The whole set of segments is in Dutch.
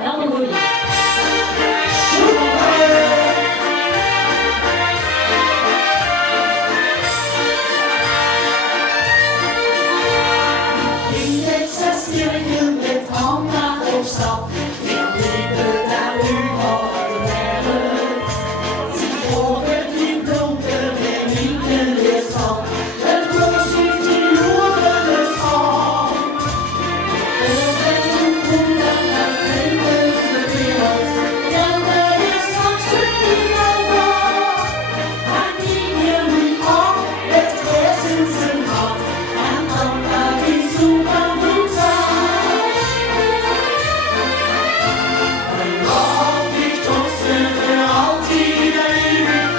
Hallelujah. In Texas kirken met Anna op stap. Veel liefde naar u van de wereld. Ze horen die blonken en niet de weerstand. Het roos heeft die jorden de scham. Het werd een wonder naar vreemde de wereld. Telde is straks een nieuwe dag. Hij ging hier nu op met kerst in zijn hand. En dan gaat hij zoeken moet zijn. Een love die trotsen voor altijd en eeuwig.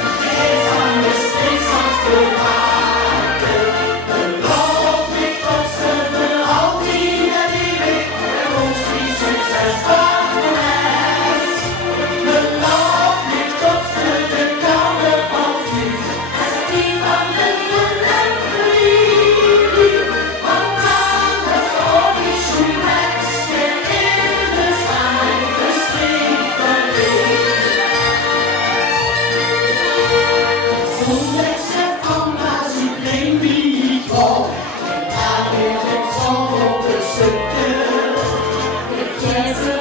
Is anders steeds als bewaken. Een love die trotsen voor altijd en eeuwig. En ons die succes gaat de rest. Een love die trotsen de koude van vuur. En die van de zon en vrede. Want aan de zon is uw Metzger in de zijn gestreken leven. Zondag zegt Anna zijn vreemd wie ik wou. En daar weer het zand op de stukken. De kersen